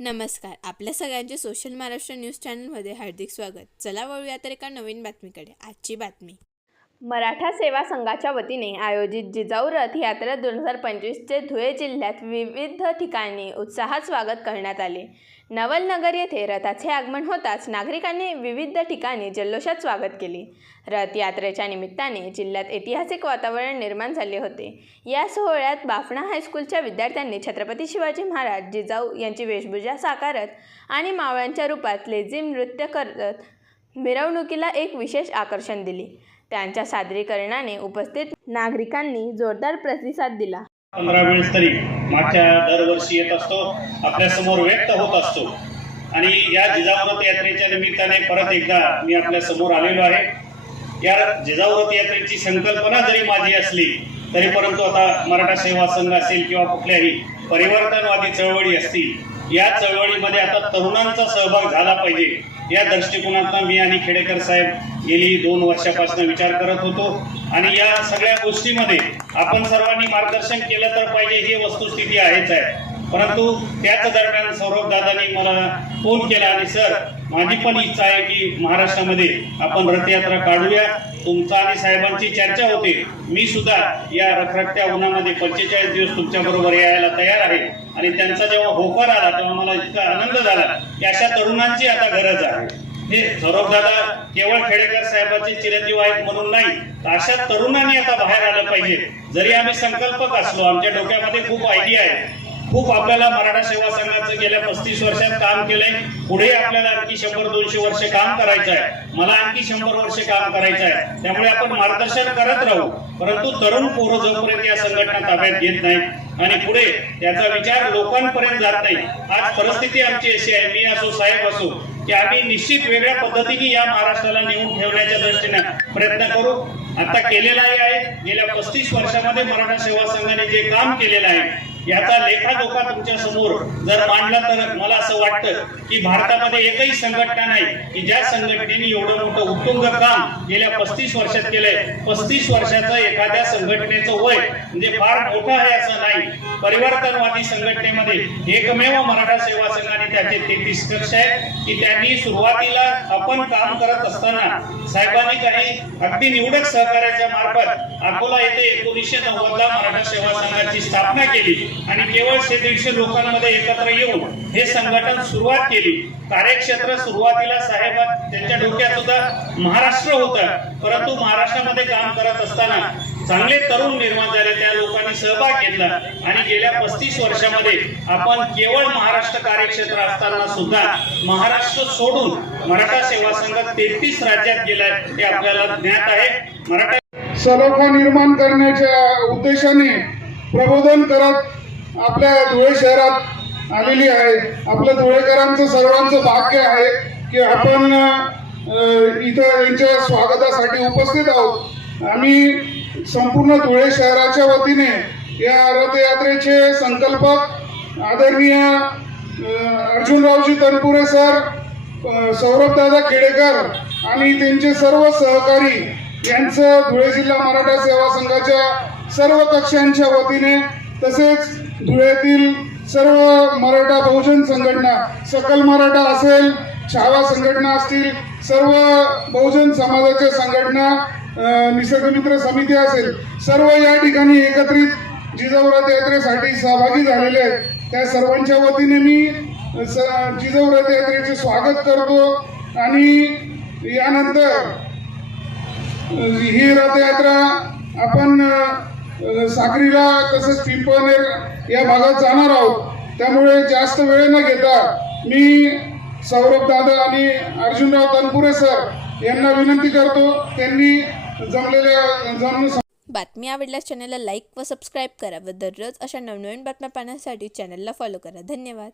नमस्कार. आपल्या सगळ्यांचे सोशल महाराष्ट्र न्यूज चॅनलमध्ये हार्दिक स्वागत. चला वळूया तर एका नवीन बातमीकडे. आजची बातमी. मराठा सेवा संघाच्या वतीने आयोजित जिजाऊ रथ यात्रा 2025चे धुळे जिल्ह्यात विविध ठिकाणी उत्साहात स्वागत करण्यात आले. नवलनगर येथे रथाचे आगमन होताच नागरिकांनी विविध ठिकाणी जल्लोषात स्वागत केले. रथ यात्रेच्या निमित्ताने जिल्ह्यात ऐतिहासिक वातावरण निर्माण झाले होते. या सोहळ्यात बाफना हायस्कूलच्या विद्यार्थ्यांनी छत्रपती शिवाजी महाराज जिजाऊ यांची वेशभूषा साकारत आणि मावळ्यांच्या रूपात लेझीम नृत्य करत मिरवणुकीला एक विशेष आकर्षण दिले. त्यांच्या सादरीकरणाने उपस्थित नागरिकांनी जोरदार प्रतिसाद दिला. 15 वेळेस तरी मागच्या दरवर्षी येत असतो, आपल्या समोर व्यक्त होत असतो आणि या जिजाऊ रथ यात्रेच्या निमित्ताने परत एकदा मी आपल्या समोर आलेलो आहे. या जिजाऊ रथ यात्रेची संकल्पना जरी माझी असली तरी परंतु आता मराठा सेवा संघ असेल किंवा कुठल्याही परिवर्तनवादी चळवळी असतील, या चळवळीमध्ये आता तरुणांचा सहभाग झाला पाहिजे या दृष्टिकोनातून मी आणि खेडेकर साहेब गेली 2 वर्षापासून विचार करत होतो आणि या सगळ्या गोष्टीमध्ये आपण सर्वांनी मार्गदर्शन केलं तर पाहिजे ही वस्तुस्थिती आहेच आहे. परंतु त्याच दरम्यान सौरभ दादांनी मला फोन केला आणि सर, माझी पण इच्छा आहे की महाराष्ट्रामध्ये आपण रथयात्रा काढूया. तुमचा आणि साहेबांची चर्चा होते. मी सुद्धा या रखरखत्या उन्हामध्ये 45 दिवस तुमच्या बरोबर यायला तयार आहे आणि त्यांचा जेव्हा होकार आला तेव्हा मला इतका आनंद झाला की अशा तरुणांची आता गरज आहे. हे सौरभ दादा केवळ खेडेकर साहेबांचे चिरंजीव आहेत म्हणून नाही, तर अशा तरुणांनी आता बाहेर आलं पाहिजे. जरी आम्ही संकल्पक असलो, आमच्या डोक्यामध्ये खूप आयडिया आहे, खूप आपल्याला मराठा सेवा संघाचं गेल्या 35 वर्षात काम केलंय. पुढे आपल्याला आणखी 100-200 वर्ष काम करायचं आहे. मला आणखी 100 वर्ष काम करायचं आहे. त्यामुळे आपण मार्गदर्शन करत राहू. परंतु तरुण पोरं जोपर्यंत या संघटना ताब्यात घेत नाहीत आणि पुढे त्याचा विचार लोकांपर्यंत जात नाही, आज परिस्थिती आमची अशी आहे, मी असो साहेब असो, की आम्ही निश्चित वेगळ्या पद्धतीने या महाराष्ट्राला नेऊन ठेवण्याच्या दृष्टीने प्रयत्न करू. आता केलेलाही आहे. गेल्या 35 वर्षामध्ये मराठा सेवा संघाने जे काम केलेलं आहे याचा लेखाजोखा तुमच्या समोर जर मांडला तर मला असं वाटतं की भारतामध्ये एकही संघटना नाही की ज्या संघटनेने एवढं मोठं उत्तुंग काम गेल्या 35 वर्षात केलंय. 35 वर्षाचं एखाद्या संघटनेचं वय म्हणजे फार मोठं आहे असं नाही. परिवर्तनवादी संघटनेमध्ये एकमेव मराठा सेवा संघाने त्याचे 33 कक्ष आहे की त्यांनी सुरुवातीला आपण काम करत असताना साहेबांनी काही अगदी निवडक सहकार्याच्या मार्फत अकोला येथे 1990 ला मराठा सेवा संघाची स्थापना केली आणि केवळ 150 लोकांमध्ये एकत्र येऊन हे संघटन सुरुवात केली. कार्यक्षेत्र सुरुवातीला साहेब त्यांच्या डोक्यात सुद्धा महाराष्ट्र होता, परंतु महाराष्ट्रामध्ये काम करत असताना चांगले तरुण निर्माण झाले, त्या लोकांनी सहभाग घेतला आणि गेल्या 35 वर्षामध्ये आपण केवळ महाराष्ट्र कार्यक्षेत्र असताना सुद्धा महाराष्ट्र सोडून मराठा सेवा संघ 33 राज्यात गेलाय हे आपल्याला ज्ञात आहे. मराठा सलोखा निर्माण करण्याच्या उद्देशाने प्रबोधन करत आपल्या धुळे शहरात आलेली आहे. आपल्या धुळेकरांचं सर्वांचं भाग्य आहे की आपण इथं यांच्या स्वागतासाठी उपस्थित आहोत. आम्ही संपूर्ण धुळे शहराच्या वतीने या रथयात्रेचे संकल्पक आदरणीय अर्जुनरावजी तनपुरे सर, सौरभदादा खेडेकर आणि त्यांचे सर्व सहकारी यांचं धुळे जिल्हा मराठा सेवा संघाच्या सर्व कक्षांच्या वतीने तसेच धुळ्यातील सर्व मराठा बहुजन संघटना, सकल मराठा असेल, छावा संघटना असतील, सर्व बहुजन समाजाच्या संघटना, निसर्गमित्र समिती असेल, सर्व या ठिकाणी एकत्रित जिजाऊ रथ यात्रेसाठी सहभागी झालेले आहेत. त्या सर्वांच्या वतीने मी जिजाऊ रथ यात्रेचे स्वागत करतो आणि यानंतर ही रथयात्रा आपण साक्रीला तसंच पिंपळनेर या भागात जाणार आहोत. त्यामुळे जास्त वेळ न घेता मी सौरभ दादा आणि अर्जुनराव तनपुरे सर यांना विनंती करतो, त्यांनी बातमी आवडल्यास चॅनलला लाईक व सबस्क्राईब करा व दररोज अशा नवनवीन बातम्या पाहण्यासाठी चॅनलला फॉलो करा. धन्यवाद.